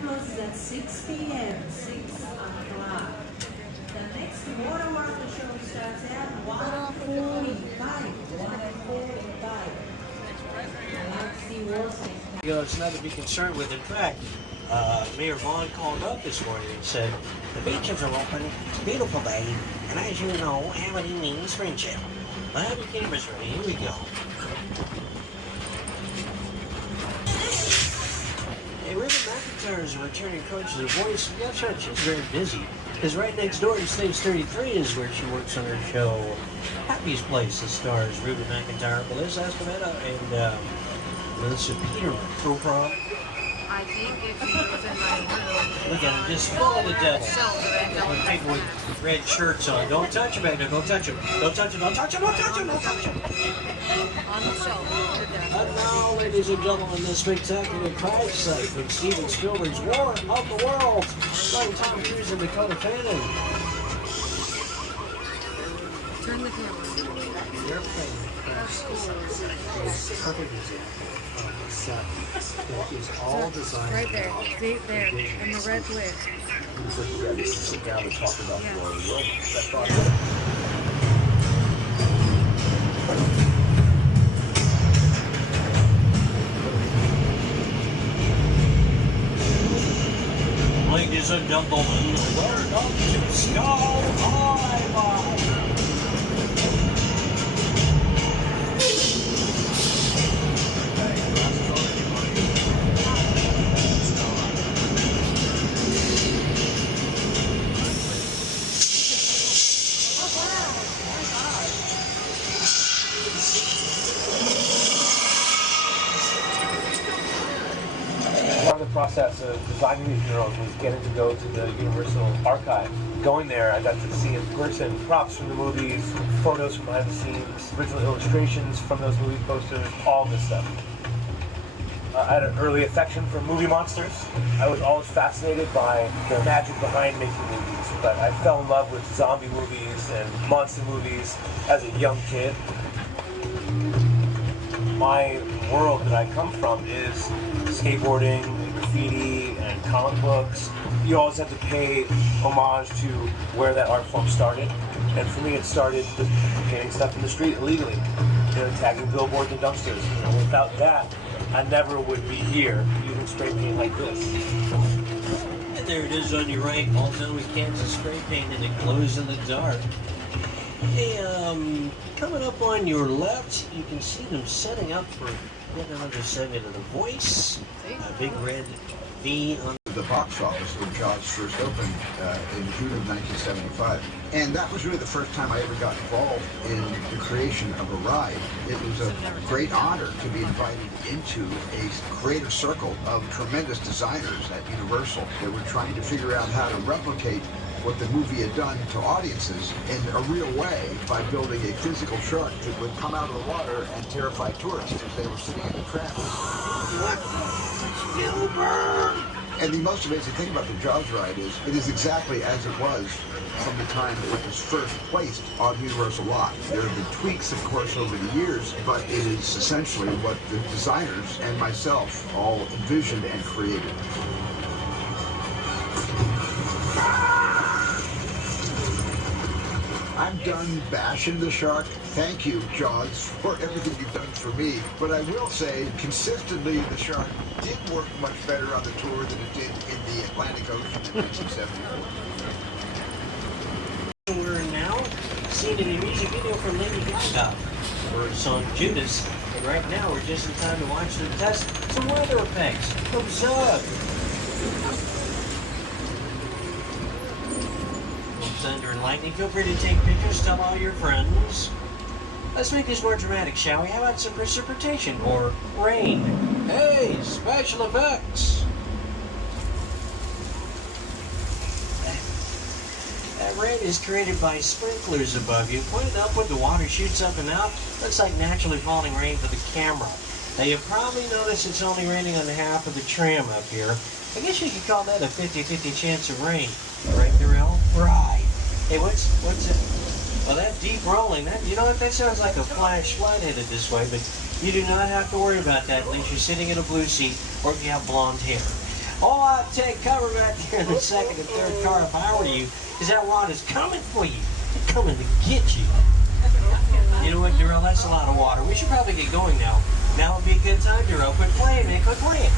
closes at 6 p.m., 6 o'clock. The next waterwork show starts at 1:45. 1:45. Let's see what's It's not to be concerned with. In fact, Mayor Vaughn called up this morning and said, the beaches are open, it's a beautiful day, and as you know, amity means friendship. Well, have your cameras ready, here we go. Hey, Ruben McIntyre is a returning coach of The Voice, and that's right, she's very busy. Because right next door to Stage 33 is where she works on her show, Happy's Place, that stars Ruben McIntyre, Melissa Escobedo, and Melissa Peterman. I think if he was in my room, look at him, just full of the devil. With people with red shirts on. Don't touch him back there. Don't touch him. Don't touch him. Don't touch him. Don't touch him. Don't touch him. On the shelf. And now, ladies and gentlemen, this spectacular crash site from Steven Spielberg's War of the Worlds, starring Tom Cruise and Dakota Fanning. Turn the camera. The airplane crash is perfect example of a set that is all designed. Right there. See, there. And the red lid. Yeah, just to sit down and talk about the War of the World. That's awesome. Ladies and gentlemen, welcome to Skull High. Part of the process of designing these murals was getting to go to the Universal Archive. Going there, I got to see in person props from the movies, photos from behind the scenes, original illustrations from those movie posters, all this stuff. I had an early affection for movie monsters. I was always fascinated by the magic behind making movies, but I fell in love with zombie movies and monster movies as a young kid. My world that I come from is skateboarding and graffiti and comic books. You always have to pay homage to where that art form started. And for me, it started with painting stuff in the street illegally, tagging billboards and dumpsters. Without that, I never would be here using spray paint like this. And there it is on your right, Multnomah, Kansas spray paint, and it glows in the dark. Hey, coming up on your left, you can see them setting up for yet another segment of The Voice. A big red V on the box office when Jaws first opened in June of 1975. And that was really the first time I ever got involved in the creation of a ride. It was a great honor to be invited into a greater circle of tremendous designers at Universal that were trying to figure out how to replicate what the movie had done to audiences in a real way by building a physical shark that would come out of the water and terrify tourists as they were sitting in the tram. And the most amazing thing about the Jaws ride is it is exactly as it was from the time it was first placed on Universal Lot. There have been tweaks, of course, over the years, but it is essentially what the designers and myself all envisioned and created. I'm done bashing the shark. Thank you, Jaws, for everything you've done for me. But I will say, consistently, the shark did work much better on the tour than it did in the Atlantic Ocean in 1974. We're now seeing a music video from Lady Gaga for her song Judas. And right now, we're just in time to watch them test some weather effects. Observe! Thunder and lightning. Feel free to take pictures, tell all your friends. Let's make this more dramatic, shall we? How about some precipitation or rain? Hey, special effects! That rain is created by sprinklers above you. Pointed upward, the water shoots up and out. Looks like naturally falling rain for the camera. Now, you probably notice it's only raining on half of the tram up here. I guess you could call that a 50-50 chance of rain. Right, Darrell? Right. Hey, what's it? Well, that deep rolling, you know what, that sounds like a flash flood headed this way, but you do not have to worry about that unless you're sitting in a blue seat or if you have blonde hair. Oh, I'd take cover back there in the second and third car if I were you, because that water's coming for you. They're coming to get you. You know what, Darrell? That's a lot of water. We should probably get going now. Now would be a good time, Darrell. Quit playing, man. Quit playing.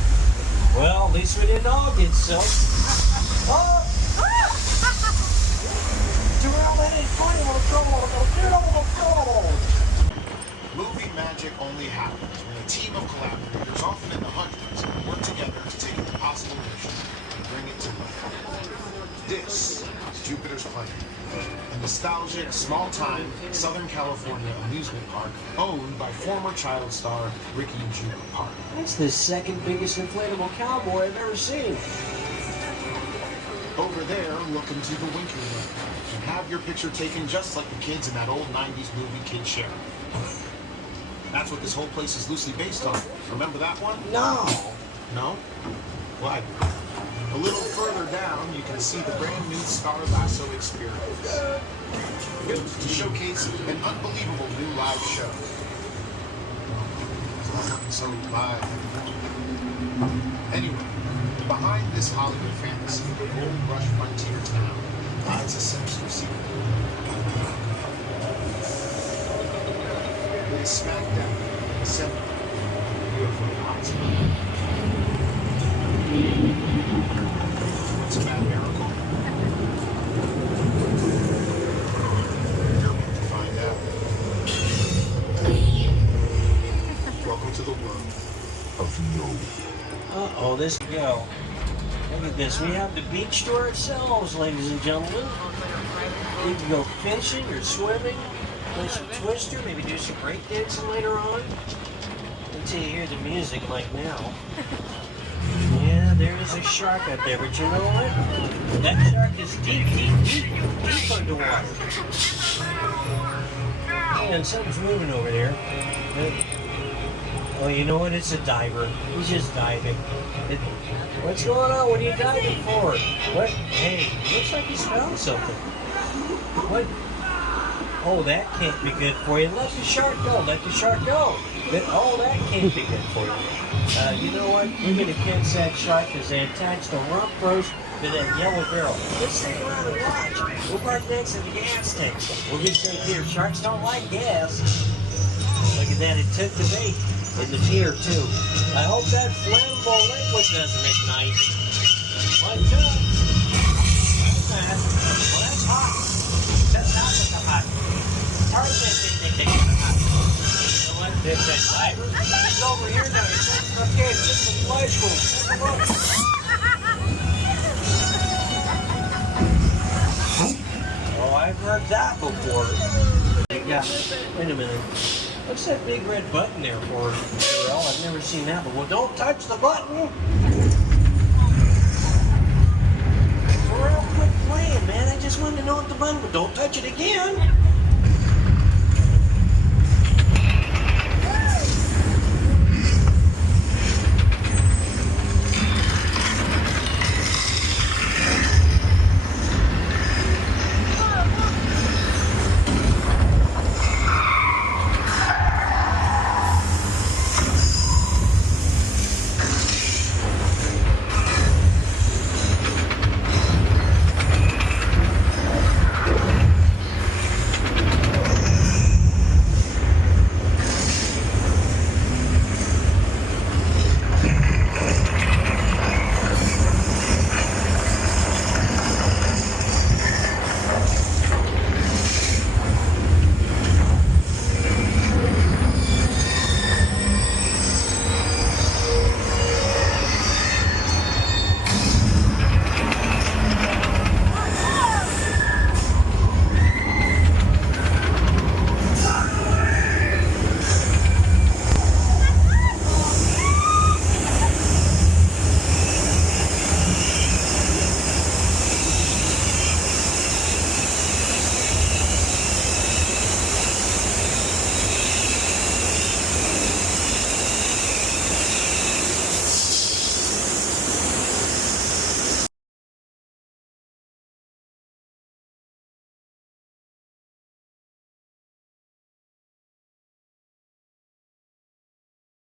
Well, at least we didn't all get soaked. Oh! Darrell, that ain't funny. Movie magic only happens when a team of collaborators, often in the hundreds, work together to take an impossible mission and bring it to life. This is Jupiter's Claim, a nostalgic, small-time Southern California amusement park owned by former child star Ricky Junior Park. That's the second biggest inflatable cowboy I've ever seen. Over there, look into the Winky Room and have your picture taken just like the kids in that old 90s movie Kid Share. That's what this whole place is loosely based on. Remember that one? No. No? Why? A little further down, you can see the brand new Star Lasso experience. Built to showcase an unbelievable new live show. So live. Anyway, behind this Hollywood fantasy, Gold Rush frontier town, lies a sinister secret. It is smack dab in the center of the beautiful hotspot. What's a bad miracle? You're going to find out. Welcome to the world of no. Uh-oh, this go. Look at this. We have the beach to ourselves, ladies and gentlemen. You can go fishing or swimming, play some twister, maybe do some breakdancing later on. Until you hear the music like now. Yeah, there is a shark out there, but you know what? That shark is deep underwater. And something's moving over there. Oh, you know what? It's a diver. He's just diving. What's going on? What are you diving for? What? Hey, looks like he's found something. What? Oh, that can't be good for you. Let the shark go. Let the shark go. Oh, that can't be good for you. You know what? We're going to catch that shark because they attached a rump roast to that yellow barrel. Let's stick around and watch. We'll park next to the gas tank. We'll get some here. Sharks don't like gas. Look at that. It took the bait in the pier, too. I hope that flammable liquid doesn't ignite. One, two. That's that. Well, that's hot. That's not with the hot. Tarzan didn't think the hot. You know what? There's that diver. He's over here now. He's sitting up here. It's just a flash room. Take a look. Oh, I've heard that before. Yeah. Wait a minute. What's that big red button there for? Well, I've never seen that before. Don't touch the button! We're all quit playing, man. I just wanted to know what the button was. Don't touch it again!